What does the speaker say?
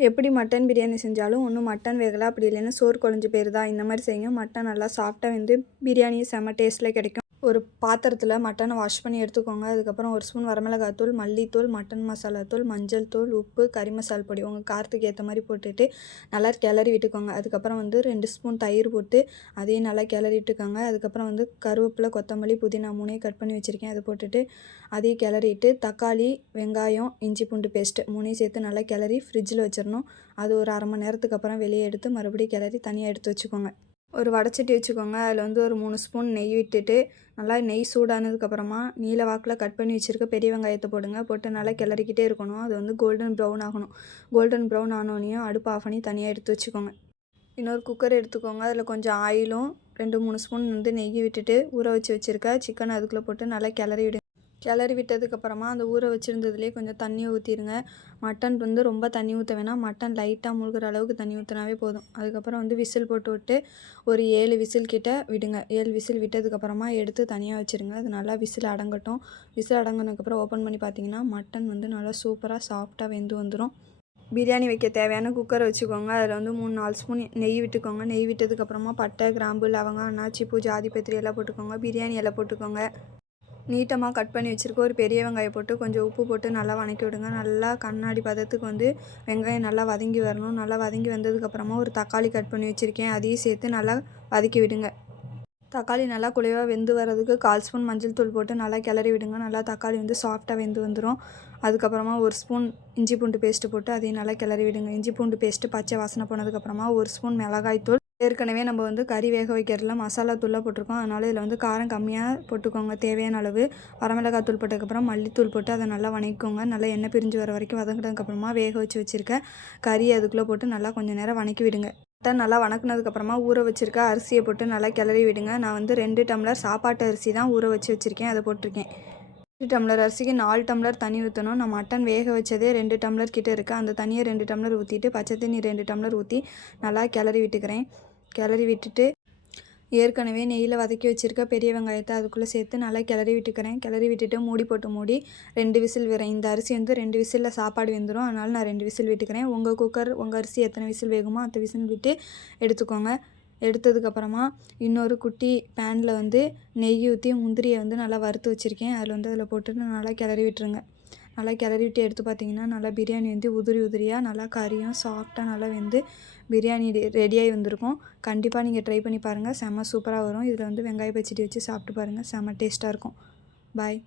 எப்படி மட்டன் பிரியாணி செஞ்சாலும் ஒன்றும் மட்டன் வேகலை, அப்படி இல்லைன்னா சோறு குழஞ்சு போயிருதா, இந்த மாதிரி செய்யுங்க. மட்டன் நல்லா சாஃப்டாக வந்து பிரியாணி செம்ம டேஸ்ட்டில் கிடைக்கும். ஒரு பாத்திரத்தில் மட்டனை வாஷ் பண்ணி எடுத்துக்கோங்க. அதுக்கப்புறம் ஒரு ஸ்பூன் வரமிளகாத்தூள், மல்லித்தூள், மட்டன் மசாலா தூள், மஞ்சள் தூள், உப்பு, கறி மசால் பொடி உங்கள் காரத்துக்கு ஏற்ற மாதிரி போட்டுட்டு நல்லா கிளறி விட்டுக்கோங்க. அதுக்கப்புறம் வந்து 2 ஸ்பூன் தயிர் போட்டு அதையும் நல்லா கிளறி விட்டுக்கோங்க. அதுக்கப்புறம் வந்து கருவேப்பிலை, கொத்தமல்லி, புதினா 3 கட் பண்ணி வச்சுருக்கேன். அதை போட்டுட்டு அதையும் கிளறிட்டு தக்காளி, வெங்காயம், இஞ்சி பூண்டு பேஸ்ட்டு 3 சேர்த்து நல்லா கிளறி ஃப்ரிட்ஜில் வச்சிடணும். அது ஒரு அரை மணி நேரத்துக்கு அப்புறம் வெளியே எடுத்து மறுபடியும் கிளறி தனியாக எடுத்து வச்சுக்கோங்க. ஒரு வடைச்சட்டி வச்சுக்கோங்க. அதில் வந்து ஒரு 3 ஸ்பூன் நெய் விட்டுட்டு நல்லா நெய் சூடானதுக்கப்புறமா நீல வாக்கில் கட் பண்ணி வச்சுருக்க பெரிய வெங்காயத்தை போடுங்க. போட்டு நல்லா கிளறிக்கிட்டே இருக்கணும். அது வந்து கோல்டன் ப்ரௌன் ஆகணும். கோல்டன் ப்ரௌன் ஆனோனையும் அடுப்பு ஆஃப் பண்ணி தனியாக எடுத்து வச்சுக்கோங்க. இன்னொரு குக்கர் எடுத்துக்கோங்க. அதில் கொஞ்சம் ஆயிலும் 2-3 ஸ்பூன் வந்து நெய் விட்டுட்டு ஊற வச்சுருக்க சிக்கன் அதுக்குள்ளே போட்டு நல்லா கிளறி விடுங்க. கிளறி விட்டதுக்கப்புறமா அந்த ஊற வச்சுருந்ததுலேயே கொஞ்சம் தண்ணி ஊற்றிடுங்க. மட்டன் வந்து ரொம்ப தண்ணி ஊற்ற வேணாம். மட்டன் லைட்டாக முழுகிற அளவுக்கு தண்ணி ஊற்றினாவே போதும். அதுக்கப்புறம் வந்து விசில் போட்டு விட்டு ஒரு 7 விசில் கிட்ட விடுங்க. 7 விசில் விட்டதுக்கப்புறமா எடுத்து தனியாக வச்சுருங்க. அது நல்லா விசில் அடங்கட்டும். விசில் அடங்கினதுக்கப்புறம் ஓப்பன் பண்ணி பார்த்தீங்கன்னா மட்டன் வந்து நல்லா சூப்பராக சாஃப்டாக வெந்து வந்துடும். பிரியாணி வைக்க தேவையான குக்கரை வச்சுக்கோங்க. அதில் வந்து 3-4 ஸ்பூன் நெய் விட்டுக்கோங்க. நெய் விட்டதுக்கப்புறமா பட்டை, கிராம்பு, லவங்கம், அன்னாச்சி பூ, ஜாதிபத்திரி எல்லாம் போட்டுக்கோங்க. பிரியாணி எல்லாம் போட்டுக்கோங்க. நீட்டமாக கட் பண்ணி வச்சுருக்க ஒரு பெரிய வெங்காயம் போட்டு கொஞ்சம் உப்பு போட்டு நல்லா வதக்கி விடுங்க. நல்லா கண்ணாடி பதத்துக்கு வந்து வெங்காயம் நல்லா வதங்கி வரணும். நல்லா வதங்கி வந்ததுக்கப்புறமா ஒரு தக்காளி கட் பண்ணி வச்சுருக்கேன். அதையும் சேர்த்து நல்லா வதக்கி விடுங்க. தக்காளி நல்லா குழைவாக வெந்து வரதுக்கு 1/4 ஸ்பூன் மஞ்சள் தூள் போட்டு நல்லா கிளறி விடுங்க. நல்லா தக்காளி வந்து சாஃப்டாக வெந்து வந்துடும். அதுக்கப்புறமா 1 ஸ்பூன் இஞ்சி பூண்டு பேஸ்ட்டு போட்டு அதையும் நல்லா கிளறி விடுங்க. இஞ்சி பூண்டு பேஸ்ட்டு பச்சை வாசனை போனதுக்கப்புறமா 1 ஸ்பூன் மிளகாய் தூள். ஏற்கனவே நம்ம வந்து கறி வேக வைக்கிறதுல மசாலா தூளாக போட்டிருக்கோம். அதனால் இதில் வந்து காரம் கம்மியாக போட்டுக்கோங்க. தேவையான அளவு வரமிளகாய் தூள் போட்டதுக்கப்புறம் மல்லித்தூள் போட்டு அதை நல்லா வதக்கிக்கோங்க. நல்லா எண்ணெய் பிரிஞ்சு வர வரைக்கும் வதங்கினதுக்கப்புறமா வேக வச்சுருக்க கறி அதுக்குள்ளே போட்டு நல்லா கொஞ்சம் நேரம் வதக்கி விடுங்க. மட்டன் நல்லா வதக்குனதுக்கப்புறமா ஊற வச்சுருக்க அரிசியை போட்டு நல்லா கிளறி விடுங்க. நான் வந்து 2 டம்ளர் சாப்பாட்டு அரிசி தான் ஊற வச்சுருக்கேன். அதை போட்டிருக்கேன். 2 டம்ளர் அரிசிக்கு 4 டம்ளர் தண்ணி ஊற்றணும். நான் மட்டன் வேக வச்சதே 2 டம்ளர் கிட்டே இருக்குது. அந்த தண்ணியை 2 டம்ளர் ஊற்றிட்டு பச்சை தண்ணி 2 டம்ளர் ஊற்றி நல்லா கிளறி விட்டுக்கிறேன். கிளறி விட்டுட்டு ஏற்கனவே நெய்யில் வதக்கி வச்சுருக்க பெரிய வெங்காயத்தை அதுக்குள்ளே சேர்த்து நல்லா கிளறி விட்டுக்கிறேன். கிளறி விட்டுட்டு மூடி போட்டு மூடி 2 விசில் விடுறேன். இந்த அரிசி வந்து 2 விசிலில் சாப்பாடு வெந்துடும். அதனால் நான் 2 விசில் விட்டுக்கிறேன். உங்கள் குக்கர் உங்கள் அரிசி எத்தனை விசில் வேகுமோ அத்தனை விசில் விட்டு எடுத்துக்கோங்க. எடுத்ததுக்கப்புறமா இன்னொரு குட்டி பேனில் வந்து நெய் ஊற்றி முந்திரியை வந்து நல்லா வறுத்து வச்சுருக்கேன். அதில் போட்டுட்டு நல்லா கிளறி விட்டுருங்க. நல்லா கிளறி விட்டு எடுத்து பார்த்திங்கன்னா நல்லா பிரியாணி வந்து உதிரி உதிரியாக நல்லா கறியும் சாஃப்டாக நல்லா வெந்து பிரியாணி ரெடியாகி வந்திருக்கும். கண்டிப்பாக நீங்கள் ட்ரை பண்ணி பாருங்கள். செம்ம சூப்பராக வரும். இதில் வந்து வெங்காய பச்சடி வச்சு சாப்பிட்டு பாருங்கள். செம்ம டேஸ்ட்டாக இருக்கும். பாய்.